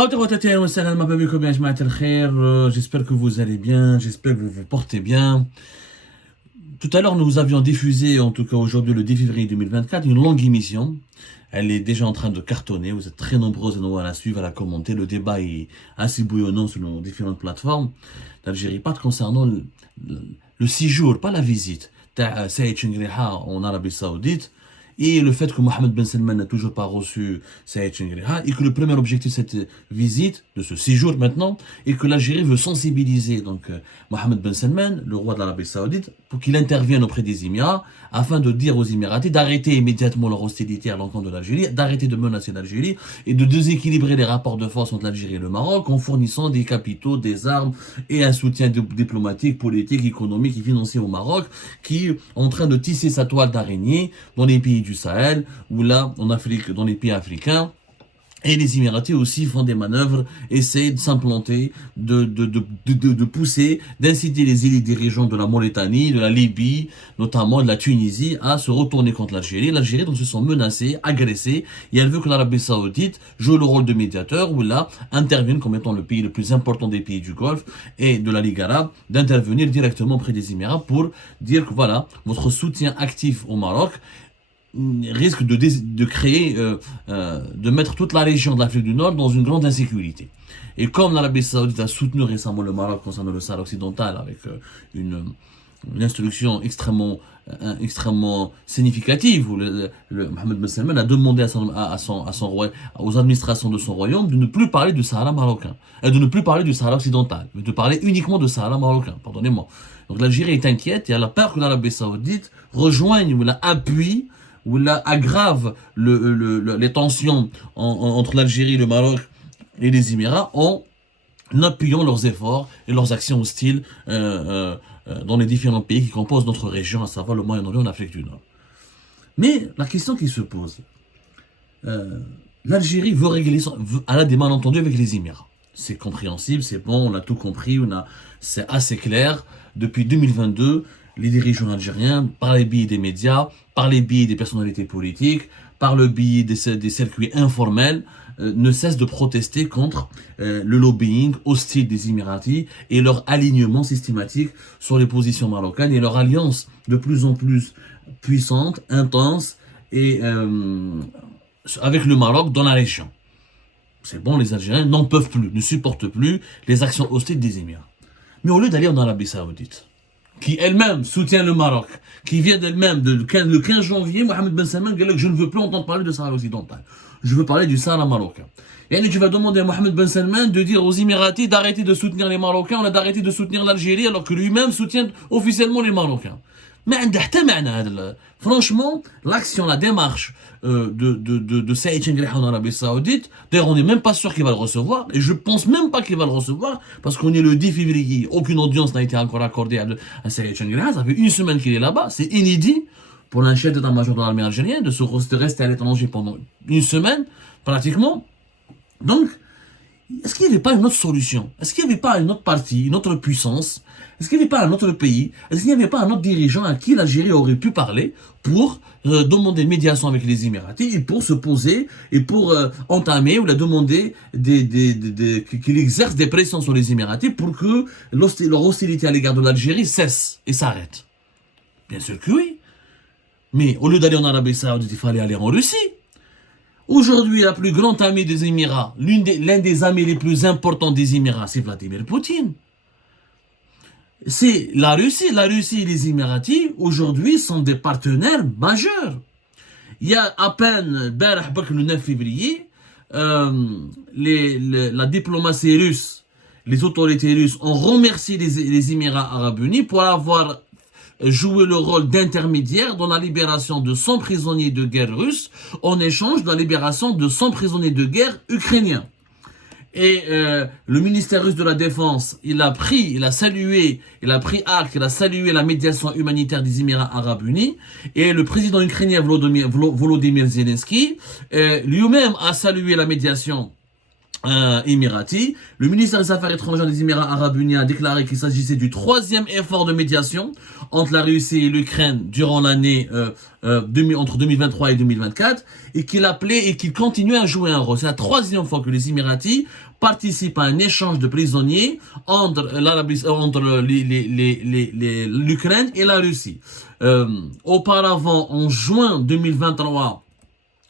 J'espère que vous allez bien, j'espère que vous vous portez bien. Tout à l'heure, nous avions diffusé, en tout cas aujourd'hui, le 10 février 2024, une longue émission. Elle est déjà en train de cartonner. Vous êtes très nombreux à la suivre, à la commenter. Le débat est assez bouillonnant sur nos différentes plateformes d'Algérie. Pas concernant le séjour, pas la visite, Saïd Chengriha en Arabie Saoudite. Et le fait que Mohamed Ben Salman n'a toujours pas reçu Saïd Chengriha, et que le premier objectif de cette visite, de ce séjour maintenant, est que l'Algérie veut sensibiliser Mohamed Ben Salman, le roi de l'Arabie Saoudite, pour qu'il intervienne auprès des Émirats, afin de dire aux Émiratis d'arrêter immédiatement leur hostilité à l'encontre de l'Algérie, d'arrêter de menacer l'Algérie, et de déséquilibrer les rapports de force entre l'Algérie et le Maroc, en fournissant des capitaux, des armes, et un soutien diplomatique, politique, économique et financier au Maroc, qui est en train de tisser sa toile d'araignée dans les pays du Sahel, ou là, en Afrique, dans les pays africains. Et les Émiratis aussi font des manœuvres, essayent de s'implanter, de pousser, d'inciter les élites dirigeantes de la Mauritanie, de la Libye, notamment de la Tunisie, à se retourner contre l'Algérie. L'Algérie, donc, se sent menacée, agressée, et elle veut que l'Arabie Saoudite joue le rôle de médiateur, ou là, intervienne comme étant le pays le plus important des pays du Golfe et de la Ligue arabe, d'intervenir directement auprès des Émirats pour dire que voilà, votre soutien actif au Maroc risque de créer, de mettre toute la région de l'Afrique du Nord dans une grande insécurité. Et comme l'Arabie Saoudite a soutenu récemment le Maroc concernant le Sahara occidental avec une instruction extrêmement significative, où Mohamed Ben Salman a demandé aux administrations de son royaume de ne plus parler du Sahara marocain, et de ne plus parler du Sahara occidental, mais de parler uniquement du Sahara marocain, pardonnez-moi. Donc l'Algérie est inquiète et elle a peur que l'Arabie Saoudite rejoigne ou appuie ou aggrave les tensions entre l'Algérie, le Maroc et les Émirats en appuyant leurs efforts et leurs actions hostiles dans les différents pays qui composent notre région, à savoir le Moyen-Orient et l'Afrique du Nord. Mais la question qui se pose, l'Algérie veut régler, elle a des malentendus avec les Émirats. C'est compréhensible, c'est bon, on a tout compris, c'est assez clair. Depuis 2022, les dirigeants algériens, par les biais des médias, par les biais des personnalités politiques, par le biais des circuits informels, ne cessent de protester contre le lobbying hostile des Émiratis et leur alignement systématique sur les positions marocaines et leur alliance de plus en plus puissante, intense et avec le Maroc dans la région. C'est bon, les Algériens n'en peuvent plus, ne supportent plus les actions hostiles des Émirats. Mais au lieu d'aller en Arabie Saoudite, qui elle-même soutient le Maroc, qui vient d'elle-même, le 15 janvier, Mohamed Ben Salman dit que je ne veux plus entendre parler de Sahara occidental. Je veux parler du Sahara marocain. Et tu vas demander à Mohamed Ben Salman de dire aux Émiratis d'arrêter de soutenir les Marocains, d'arrêter de soutenir l'Algérie, alors que lui-même soutient officiellement les Marocains. Mais franchement, l'action, la démarche de Saïd Chengriha en Arabie Saoudite, d'ailleurs on n'est même pas sûr qu'il va le recevoir, et je pense même pas qu'il va le recevoir, parce qu'on est le 10 février, aucune audience n'a été encore accordée à Saïd Chengriha, ça fait une semaine qu'il est là-bas, c'est inédit pour un chef d'état-major de l'armée algérienne de rester à l'étranger pendant une semaine, pratiquement. Donc, est-ce qu'il n'y avait pas une autre solution? Est-ce qu'il n'y avait pas une autre partie, une autre puissance? Est-ce qu'il n'y avait pas un autre pays? Est-ce qu'il n'y avait pas un autre dirigeant à qui l'Algérie aurait pu parler pour demander une médiation avec les Émiratis et pour se poser et pour entamer ou la demander qu'il exerce des pressions sur les Émiratis pour que leur hostilité à l'égard de l'Algérie cesse et s'arrête? Bien sûr que oui. Mais au lieu d'aller en Arabie Saoudite, il fallait aller en Russie. Aujourd'hui, la plus grande amie des Émirats, l'un des amis les plus importants des Émirats, c'est Vladimir Poutine. C'est la Russie. La Russie et les Émiratis, aujourd'hui, sont des partenaires majeurs. Il y a à peine, le 9 février, la diplomatie russe, les autorités russes ont remercié les Émirats arabes unis pour avoir jouer le rôle d'intermédiaire dans la libération de 100 prisonniers de guerre russes en échange de la libération de 100 prisonniers de guerre ukrainiens. Et le ministère russe de la Défense, il a pris acte, il a salué la médiation humanitaire des Émirats arabes unis, et le président ukrainien Volodymyr Zelensky lui-même a salué la médiation émirati. Le ministère des Affaires étrangères des Émirats arabes unis a déclaré qu'il s'agissait du troisième effort de médiation entre la Russie et l'Ukraine durant l'année entre 2023 et 2024 et qu'il appelait et qu'il continuait à jouer un rôle. C'est la troisième fois que les Émiratis participent à un échange de prisonniers entre l'Ukraine et la Russie. Auparavant, en juin 2023,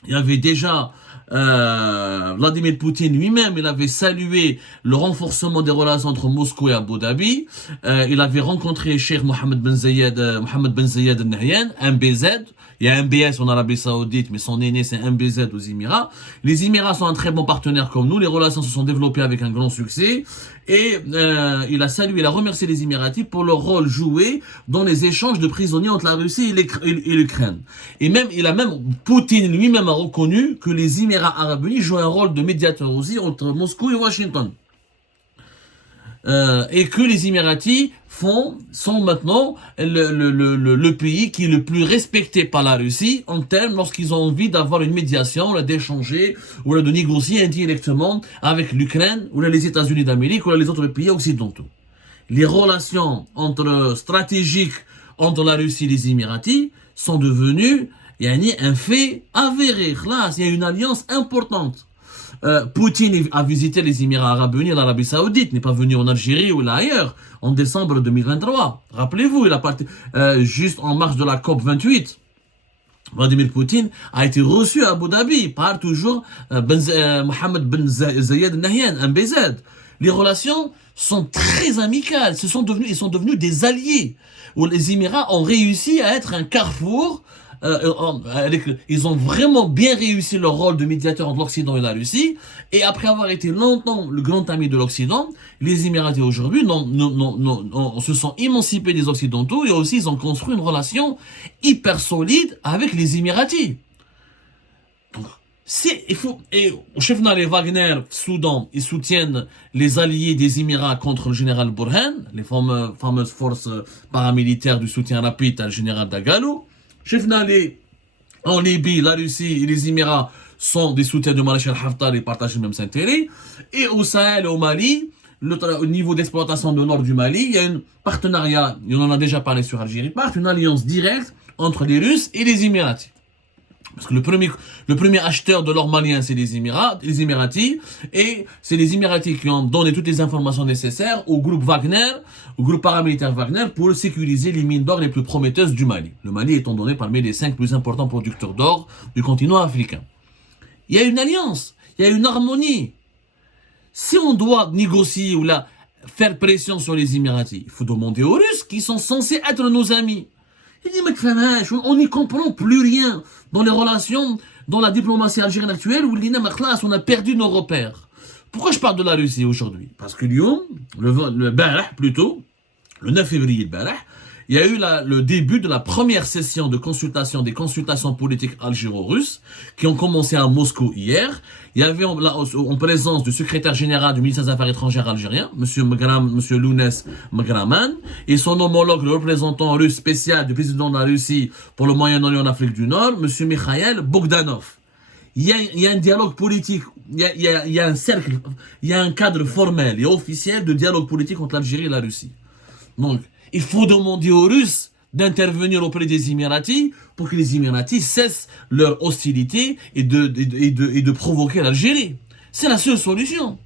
il y avait déjà Vladimir Poutine lui-même, il avait salué le renforcement des relations entre Moscou et Abu Dhabi. Il avait rencontré Cheikh Mohammed Ben Zayed Al Nahyan, MBZ. Il y a MBS en Arabie Saoudite, mais son aîné c'est MBZ aux Émirats. Les Émirats sont un très bon partenaire comme nous. Les relations se sont développées avec un grand succès. Et il a salué, il a remercié les Émiratis pour leur rôle joué dans les échanges de prisonniers entre la Russie et l'Ukraine. Et même, Poutine lui-même a reconnu que les Émirats arabes unis jouent un rôle de médiateur aussi entre Moscou et Washington. Et que les Émiratis sont maintenant le pays qui est le plus respecté par la Russie en termes lorsqu'ils ont envie d'avoir une médiation, d'échanger ou de négocier indirectement avec l'Ukraine ou les États-Unis d'Amérique ou les autres pays occidentaux. Les relations stratégiques entre la Russie et les Émiratis sont devenues un fait avéré. Là, il y a une alliance importante. Poutine a visité les Émirats arabes unis et l'Arabie Saoudite, n'est pas venu en Algérie ou là ailleurs, en décembre 2023. Rappelez-vous, il a parti juste en marge de la COP 28. Vladimir Poutine a été reçu à Abu Dhabi par toujours Mohammed Ben Zayed Al Nahyan, MBZ. Les relations sont très amicales, ils sont devenus des alliés, où les Émirats ont réussi à être un carrefour. Ils ont vraiment bien réussi leur rôle de médiateur entre l'Occident et la Russie. Et après avoir été longtemps le grand ami de l'Occident, les Émiratis aujourd'hui se sont émancipés des Occidentaux et aussi ils ont construit une relation hyper solide avec les Émiratis. Donc, et au chef les Wagner, Soudan, ils soutiennent les alliés des Émirats contre le général Burhan, les fameuses forces paramilitaires du soutien rapide au général Dagalo. En Libye, la Russie et les Émirats sont des soutiens du maréchal Haftar et partagent les mêmes intérêts. Et au Sahel et au Mali, au niveau d'exploitation de l'or du Mali, il y a un partenariat, on en a déjà parlé sur Algérie, une alliance directe entre les Russes et les Émiratis. Parce que le premier acheteur de l'or malien, c'est les Émiratis, et c'est les Émiratis qui ont donné toutes les informations nécessaires au groupe Wagner, au groupe paramilitaire Wagner, pour sécuriser les mines d'or les plus prometteuses du Mali. Le Mali étant donné parmi les 5 plus importants producteurs d'or du continent africain. Il y a une alliance, il y a une harmonie. Si on doit négocier ou faire pression sur les Émiratis, il faut demander aux Russes qui sont censés être nos amis. Il dit, mais on n'y comprend plus rien dans les relations, dans la diplomatie algérienne actuelle où on a perdu nos repères. Pourquoi je parle de la Russie aujourd'hui? Parce que Lyon, le 9 février, il y a eu le début de la première session de des consultations politiques algéro-russes qui ont commencé à Moscou hier. Il y avait en présence du secrétaire général du ministère des Affaires étrangères algérien, monsieur Lounès Magraman, et son homologue, le représentant russe spécial du président de la Russie pour le Moyen-Orient et l'Afrique du Nord, monsieur Mikhail Bogdanov. Il y a un dialogue politique, il y a un cercle, il y a un cadre formel et officiel de dialogue politique entre l'Algérie et la Russie. Donc, il faut demander aux Russes d'intervenir auprès des Émiratis pour que les Émiratis cessent leur hostilité et de provoquer l'Algérie. C'est la seule solution.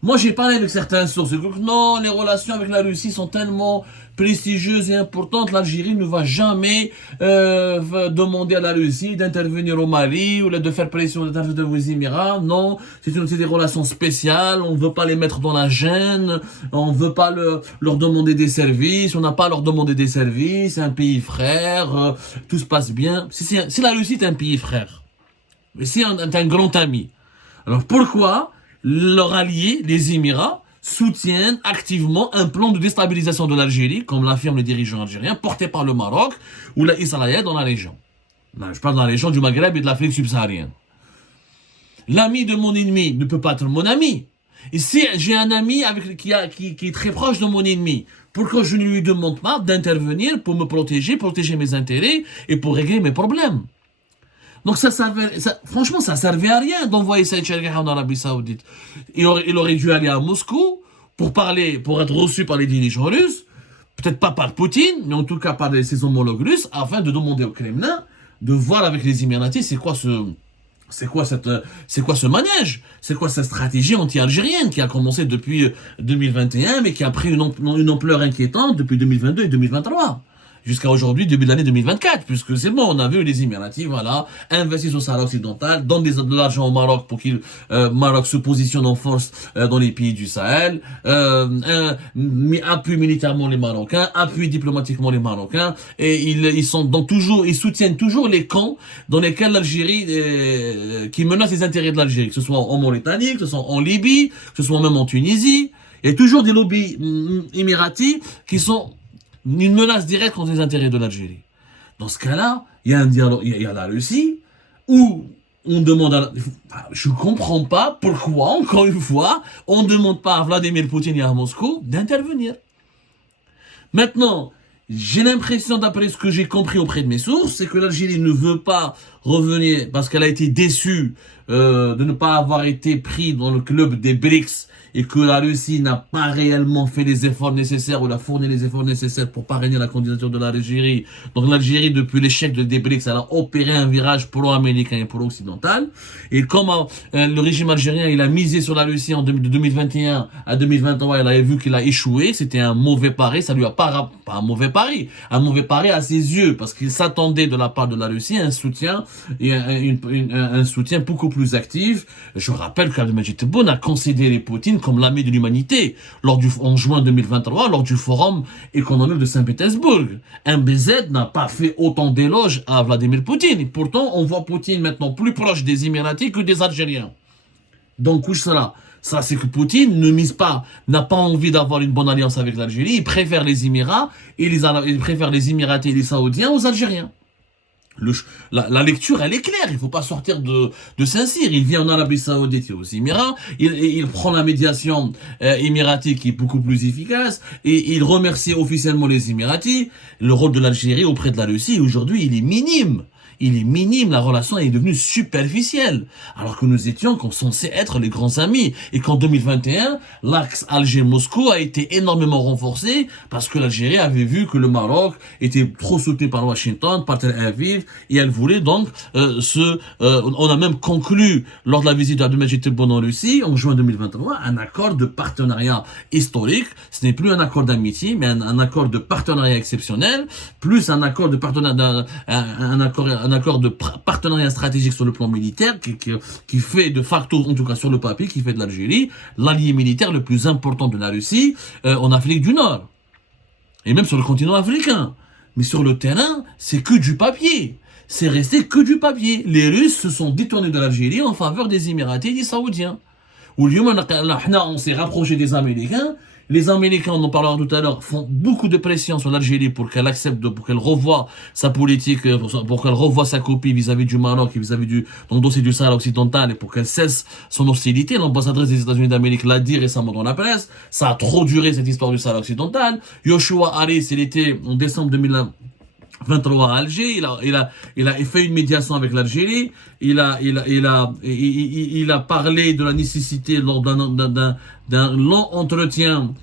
Moi, j'ai parlé avec certaines sources. Non, les relations avec la Russie sont tellement prestigieuses et importantes. L'Algérie ne va jamais demander à la Russie d'intervenir au Mali ou de faire pression de vos Émirats. Non, c'est des relations spéciales. On ne veut pas les mettre dans la gêne. On ne veut pas leur demander des services. On n'a pas à leur demander des services. C'est un pays frère. Tout se passe bien. Si la Russie est un pays frère, mais c'est un grand ami. Alors pourquoi leurs alliés, les Émirats, soutiennent activement un plan de déstabilisation de l'Algérie, comme l'affirment les dirigeants algériens, porté par le Maroc ou la Israël dans la région. Je parle dans la région du Maghreb et de l'Afrique subsaharienne. L'ami de mon ennemi ne peut pas être mon ami. Et si j'ai un ami qui est très proche de mon ennemi, pourquoi je ne lui demande pas d'intervenir pour me protéger mes intérêts et pour régler mes problèmes? Donc franchement, ça servait à rien d'envoyer Saïd Cherghi en Arabie Saoudite. Il aurait dû aller à Moscou pour parler, pour être reçu par les dirigeants russes, peut-être pas par Poutine, mais en tout cas par ses homologues russes, afin de demander au Kremlin de voir avec les Émiratis c'est quoi ce manège? C'est quoi cette stratégie anti-algérienne qui a commencé depuis 2021, mais qui a pris une ampleur inquiétante depuis 2022 et 2023? Jusqu'à aujourd'hui, début de l'année 2024, puisque c'est bon, on a vu les Émiratis, voilà, investissent au Sahara occidental, donnent de l'argent au Maroc pour qu'il Maroc se positionne en force dans les pays du Sahel, appuie militairement les Marocains, appuie diplomatiquement les Marocains, et ils soutiennent toujours les camps dans lesquels l'Algérie, qui menacent les intérêts de l'Algérie, que ce soit en Mauritanie, que ce soit en Libye, que ce soit même en Tunisie. Il y a toujours des lobbies émiratis qui sont une menace directe contre les intérêts de l'Algérie. Dans ce cas-là, il y a un dialogue, il y a la Russie, où on demande je ne comprends pas pourquoi, encore une fois, on ne demande pas à Vladimir Poutine et à Moscou d'intervenir. Maintenant, j'ai l'impression, d'après ce que j'ai compris auprès de mes sources, c'est que l'Algérie ne veut pas revenir parce qu'elle a été déçue de ne pas avoir été pris dans le club des BRICS et que la Russie n'a pas réellement fait les efforts nécessaires ou a fourni les efforts nécessaires pour parrainer la candidature de l'Algérie. Donc l'Algérie, depuis l'échec des BRICS, elle a opéré un virage pro-américain et pro-occidental. Et comme le régime algérien, il a misé sur la Russie de 2021 à 2023, il avait vu qu'il a échoué, c'était un mauvais pari, ça lui a pas un mauvais pari à ses yeux, parce qu'il s'attendait de la part de la Russie à un soutien, et un soutien beaucoup plus actif. Je rappelle qu'Abdelmadjid Tebboune a considéré Poutine comme l'ami de l'humanité en juin 2023 lors du forum économique de Saint-Pétersbourg. MBZ n'a pas fait autant d'éloges à Vladimir Poutine. Et pourtant, on voit Poutine maintenant plus proche des Émiratis que des Algériens. Donc, où sera ça, c'est que Poutine n'a pas envie d'avoir une bonne alliance avec l'Algérie. Il préfère les Émirats il préfère les Émiratis et les Saoudiens aux Algériens. La lecture, elle est claire. Il ne faut pas sortir de Saint-Cyr. Il vient en Arabie Saoudite et aux Émirats. Il prend la médiation émiratique qui est beaucoup plus efficace. Et il remercie officiellement les Émiratis. Le rôle de l'Algérie auprès de la Russie, aujourd'hui, il est minime. La relation est devenue superficielle, alors que nous étions censés être les grands amis, et qu'en 2021, l'axe Alger-Moscou a été énormément renforcé, parce que l'Algérie avait vu que le Maroc était trop soutenu par Washington, par Tel Aviv, et elle voulait donc on a même conclu, lors de la visite d'Abdelmadjid Tebboune en Russie, en juin 2023, un accord de partenariat historique. Ce n'est plus un accord d'amitié, mais un accord de partenariat exceptionnel, plus un accord de partenariat, un accord de partenariat stratégique sur le plan militaire qui fait de facto, en tout cas sur le papier, qui fait de l'Algérie l'allié militaire le plus important de la Russie en Afrique du Nord. Et même sur le continent africain. Mais sur le terrain, c'est que du papier. C'est resté que du papier. Les Russes se sont détournés de l'Algérie en faveur des Émiratis et des Saoudiens. On s'est rapproché des Américains. Les Américains, on en parlera tout à l'heure, font beaucoup de pression sur l'Algérie pour qu'elle accepte, pour qu'elle revoie sa politique, pour qu'elle revoie sa copie vis-à-vis du Maroc et vis-à-vis dans le dossier du Sahara occidental, et pour qu'elle cesse son hostilité. L'ambassadrice des États-Unis d'Amérique l'a dit récemment dans la presse. Ça a trop duré, cette histoire du Sahara occidental. Yoshua Harris, il était en décembre 2023 à Alger, il a fait une médiation avec l'Algérie, il a parlé de la nécessité lors d'un long entretien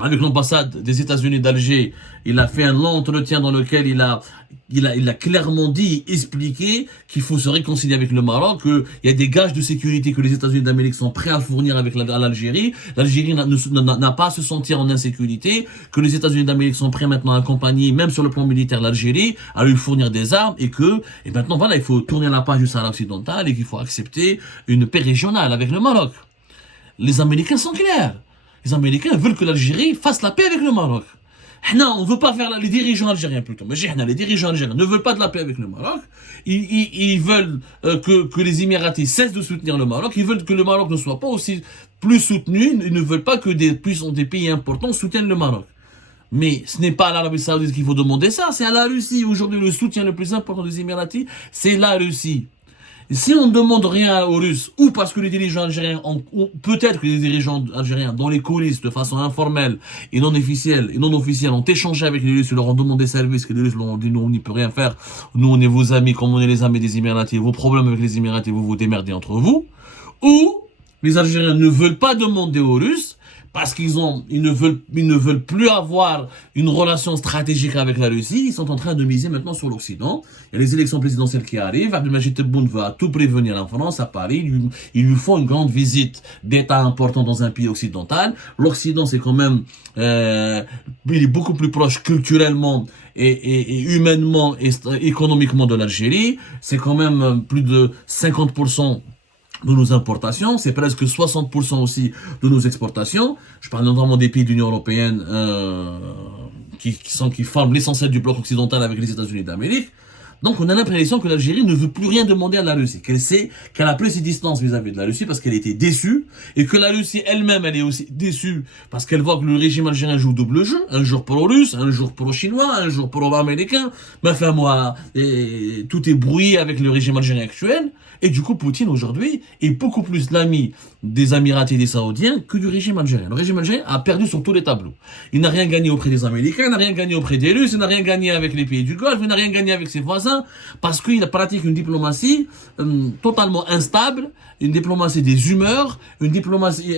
avec l'ambassade des États-Unis d'Alger. Il a fait un long entretien dans lequel il a clairement dit, expliqué qu'il faut se réconcilier avec le Maroc, qu'il y a des gages de sécurité que les États-Unis d'Amérique sont prêts à fournir à l'Algérie. L'Algérie n'a pas à se sentir en insécurité, que les États-Unis d'Amérique sont prêts maintenant à accompagner, même sur le plan militaire, l'Algérie, à lui fournir des armes, et maintenant voilà, il faut tourner la page du Sahara occidental et qu'il faut accepter une paix régionale avec le Maroc. Les Américains sont clairs. Les Américains veulent que l'Algérie fasse la paix avec le Maroc. Non, on ne veut pas faire les dirigeants algériens plutôt. Mais les dirigeants algériens ne veulent pas de la paix avec le Maroc. Ils veulent que les Émiratis cessent de soutenir le Maroc. Ils veulent que le Maroc ne soit pas aussi plus soutenu. Ils ne veulent pas que des pays importants soutiennent le Maroc. Mais ce n'est pas à l'Arabie Saoudite qu'il faut demander ça. C'est à la Russie. Aujourd'hui, le soutien le plus important des Émiratis, c'est la Russie. Si on ne demande rien aux Russes, ou parce que les dirigeants algériens, ou peut-être que les dirigeants algériens, dans les coulisses, de façon informelle et non officielle, ont échangé avec les Russes, ils leur ont demandé service, que les Russes leur ont dit, nous, on n'y peut rien faire, nous, on est vos amis, comme on est les amis des Émiratis, vos problèmes avec les Émiratis, vous vous démerdez entre vous, ou les Algériens ne veulent pas demander aux Russes, parce ils ne veulent plus avoir une relation stratégique avec la Russie, ils sont en train de miser maintenant sur l'Occident. Il y a les élections présidentielles qui arrivent, Abdelmajid Tebboune veut à tout prévenir en France, à Paris, ils lui font une grande visite d'État important dans un pays occidental. L'Occident, c'est quand même, il est beaucoup plus proche culturellement et humainement et économiquement de l'Algérie. C'est quand même plus de 50% de nos importations, c'est presque 60% aussi de nos exportations. Je parle notamment des pays de l'Union européenne qui forment l'essentiel du bloc occidental avec les États-Unis d'Amérique. Donc on a l'impression que l'Algérie ne veut plus rien demander à la Russie, qu'elle a pris ses distances vis-à-vis de la Russie parce qu'elle était déçue, et que la Russie elle-même, elle est aussi déçue parce qu'elle voit que le régime algérien joue double jeu, un jour pro-russe, un jour pro-chinois, un jour pro-américain. Mais enfin moi, tout est brouillé avec le régime algérien actuel, et du coup Poutine aujourd'hui est beaucoup plus l'ami des Émiratis et des Saoudiens que du régime algérien. Le régime algérien a perdu sur tous les tableaux. Il n'a rien gagné auprès des Américains, il n'a rien gagné auprès des Russes, il n'a rien gagné avec les pays du Golfe, il n'a rien gagné avec ses voisins, parce qu'il pratique une diplomatie totalement instable, une diplomatie des humeurs, une diplomatie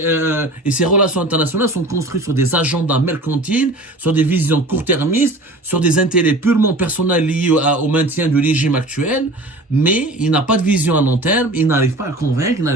et ses relations internationales sont construites sur des agendas mercantiles, sur des visions court-termistes, sur des intérêts purement personnels liés au maintien du régime actuel, mais il n'a pas de vision à long terme, il n'arrive pas à convaincre, il n'arrive